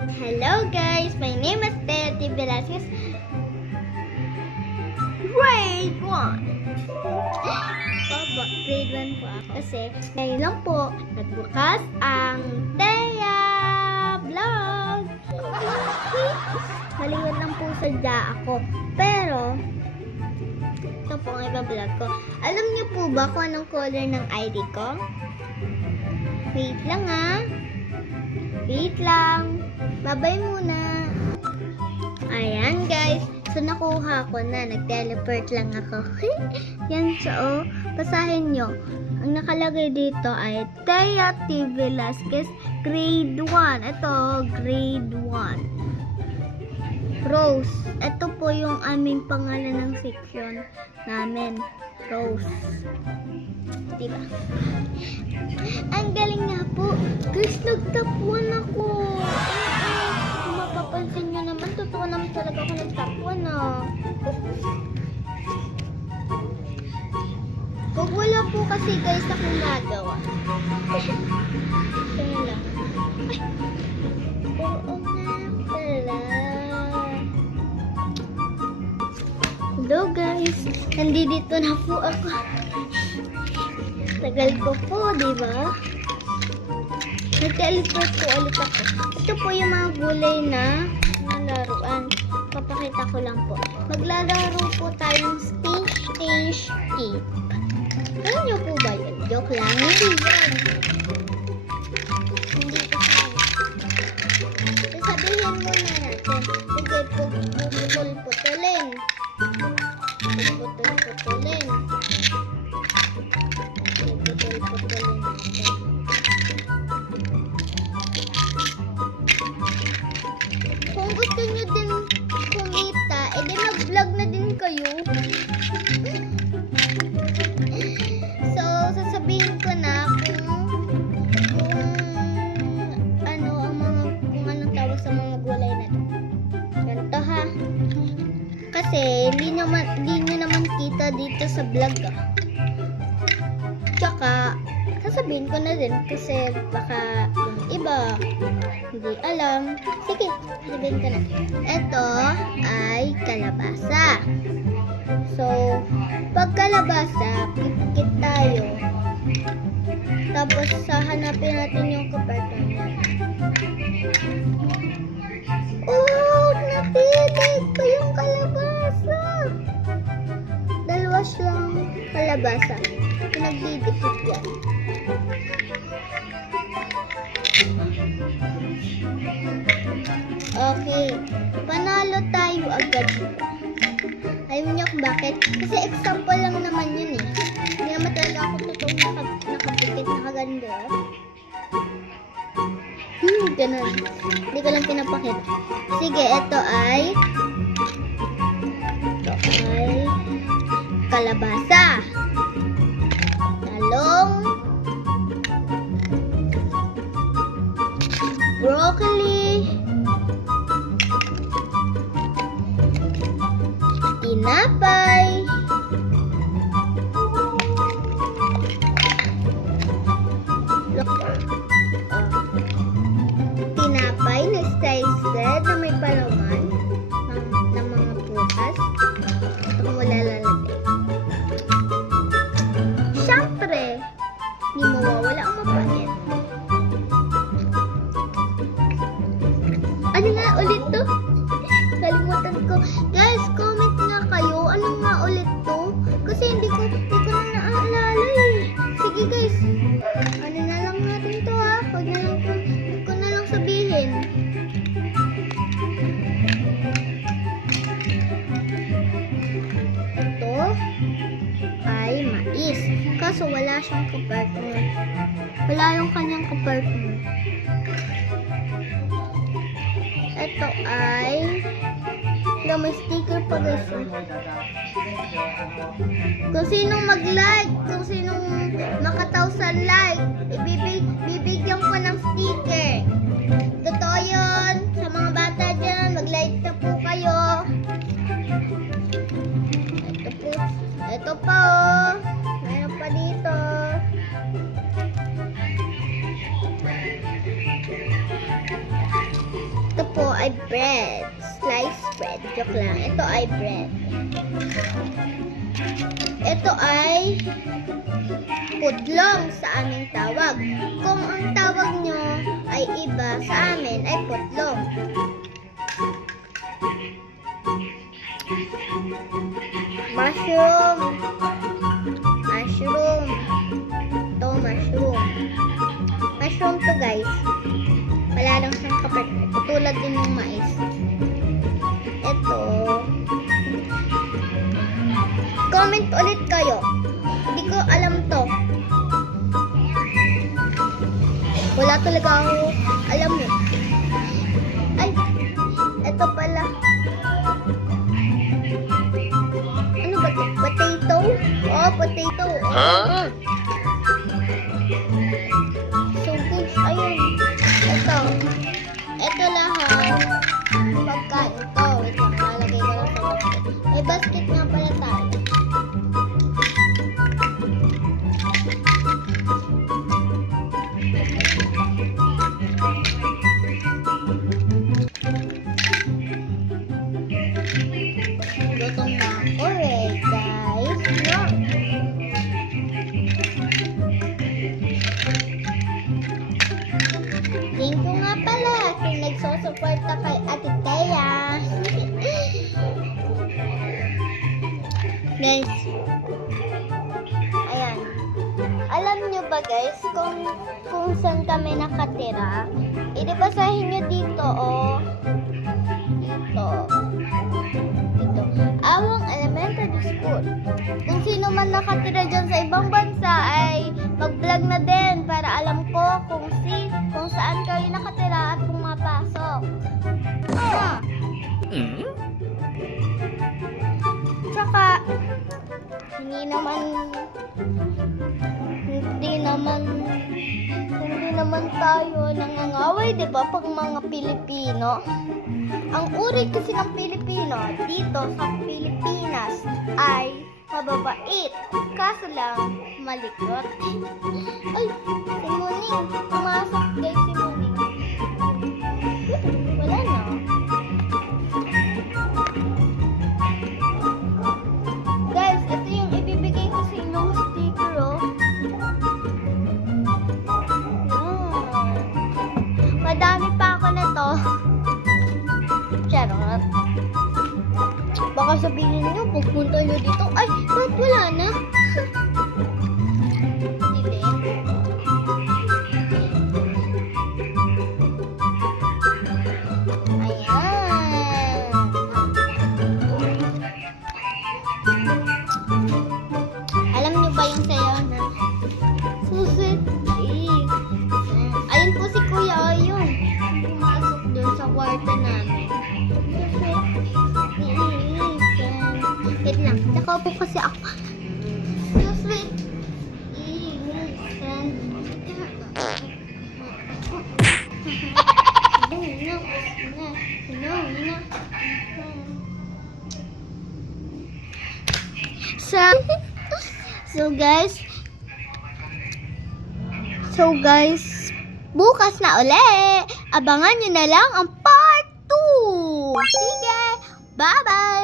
Hello guys, my name is Betty Velasquez. Grade 1. Opo, grade 1 po ako. Kasi ngayon lang po, nagbukas ang Thea Vlog. Maliit lang po sadya ako. Pero, ito po ang iba-vlog ko. Alam niyo po ba kung anong color ng ID ko? Wait lang Wait lang. Bye-bye muna. Ayan guys. So nakuha ko na. Nag-teleport lang ako. Yan siya Basahin nyo. Ang nakalagay dito ay Thea T. Velasquez grade 1. Ito, grade 1. Rose. Ito po yung aming pangalan ng section namin. Rose. Diba? Ang galing nga po. Guys, nagtapuan ako. Kung mapapansin nyo naman, totoo naman talaga ako nagtapuan Pag wala po kasi guys akong nagawa. Kaya lang. Oo nga pala. Hello guys. Nandito na po ako. Tagal ko po, di ba? Nag-teleport po ulit ako. Ito po yung mga gulay na laruan. Papakita ko lang po. Maglalaro po tayong stage tip. Alam niyo po ba yun? Joke lang. Hindi yan. Hindi ko saan. Sasabihin muna natin. Sige, puputol-putulin. Puputol-putulin. Puputol-putulin natin. Kung gusto nyo din kumita, edi mag-vlog na din kayo. So, sasabihin ko na kung anong tawag sa mga gulay na to. Ganito ha. Kasi, hindi nyo naman kita dito sa vlog Tsaka, sasabihin ko na din kasi baka yung iba hindi alam. Sige, sabihin ko na. Ito ay kalabasa. So, pag kalabasa, pipikit tayo. Tapos, hanapin natin yung kapartner niya. Oh, napili ko yung kalabasa. Dalawa siyang kalabasa. Pinagdidikit yan. Okay. Panalo tayo agad. Ayaw niyo kung bakit? Kasi example lang naman yun Hindi naman talaga ako totoong nakapikit na kaganda. Ganun. Hindi ko lang pinapakita. Sige, ito ay kalabasa. Talong. Broccoli. Tinapay. Tinapay na sliced na may palaman ng mga prutas. Ito kung wala lalagay. Siyempre, hindi mawawala ang mapangit. Ano nga ulit to? Kalimutan ko. Guys, comment nga kayo. Ano nga ulit to? Kasi hindi ko na naalala Sige guys. Ano na lang natin to Huwag ko na lang sabihin. Ito ay mais. Kaso wala siyang kapartner. Wala yung kanyang kapartner. Ito ay may sticker pa guys. Kung sinong mag-like, kung sinong maka-1,000 like, bibigyan ko ng sticker. Totoo yun. Sa mga bata dyan, mag-like na po kayo. Ito pa Meron pa dito. ay bread. Sliced bread. Joke lang. Ito ay bread. Ito ay putlong sa aming tawag. Kung ang tawag nyo ay iba, sa amin ay putlong. Mushroom. Mushroom. Ito, mushroom. Mushroom to, guys. Wala lang siyang kapatid. Tulad din ng mais. Ito. Comment ulit kayo. Hindi ko alam to. Wala talaga ako alam eh. Ay, ito pala. Ano ba ito? Potato? Oh, potato. Oh. So guys, ayun. Ito. Ito lahat. Pagkain ito. Wait lang, lalagay ko lang sa basket. May basket nga pala tayo. Gutom na ako eh, guys. No. Thank you nga pala sa nagsusuporta kay Ate Thea. Guys, ayan. Alam nyo ba guys, kung saan kami nakatira? Idibasahin nyo dito, oh. Dito. Awang Elementary School. Kung sino man nakatira dyan sa ibang bansa ay mag-vlog na din para alam ko kung saan kayo nakatira at pumapasok. Tsaka hindi naman tayo nangangaway, di ba, pag mga Pilipino? Ang uri kasi ng Pilipino dito sa Pilipinas ay mababait. Kaso lang, malikot. Ay, si Muning. Pumasok guys si Muning. Wala na. Guys, ito yung ibibigay ko sa inyong sticker, oh. Madami pa ako na to. Charot. Baka sabihin nyo, pagpunta nyo dito, ay, ba't wala na? Hindi. Ayan. Alam nyo ba yung sayo na susit? Ayun po si Kuya, ayun. Pumasok dun sa kwarto namin. Wait lang, nakaupo kasi ako. So sweet. So guys, bukas na uli. Abangan nyo na lang ang part 2. Sige, bye-bye.